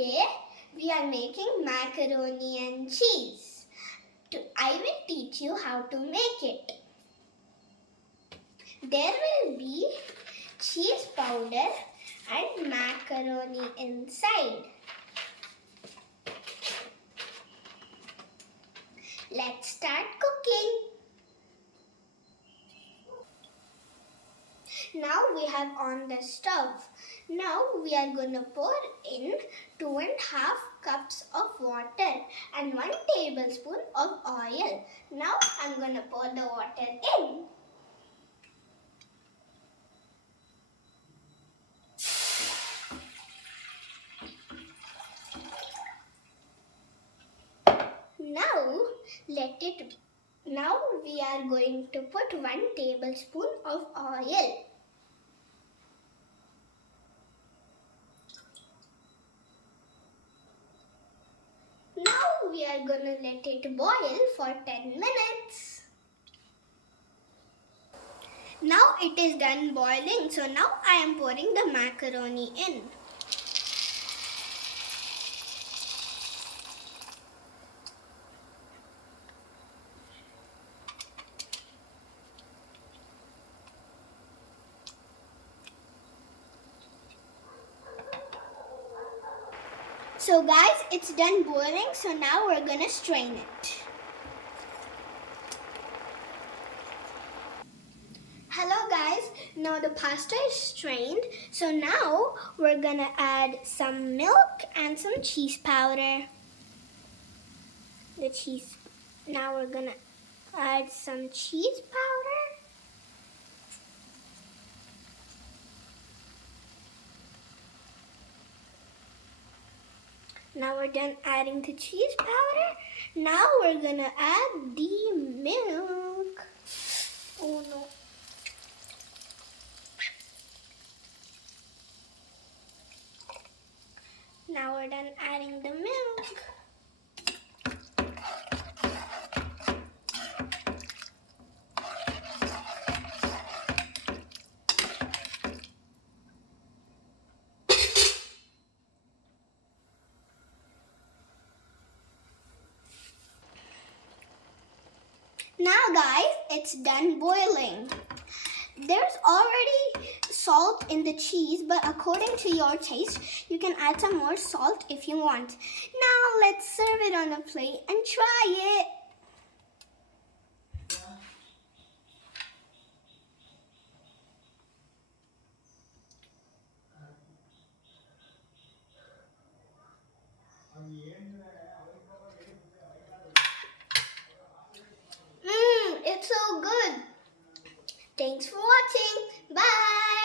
Today we are making macaroni and cheese. I will teach you how to make it. There will be cheese powder and macaroni inside. Let's start cooking. Now we have on the stove. Now we are going to pour in 2.5 cups of water and 1 tablespoon of oil. Now I'm going to pour the water in. Now we are going to put 1 tablespoon of oil. Now we are going to let it boil for 10 minutes. Now it is done boiling, so now I am pouring the macaroni in. So guys, it's done boiling, so now we're going to strain it. Hello guys, now the pasta is strained, so now we're going to add some milk and some cheese powder. Now we're going to add some cheese powder. Now we're done adding the cheese powder. Now we're going to add the milk. Oh no. Now we're done adding the milk. Now guys, it's done boiling. There's already salt in the cheese, but according to your taste, you can add some more salt if you want. Now let's serve it on a plate and try it. It's so good. Thanks for watching. Bye.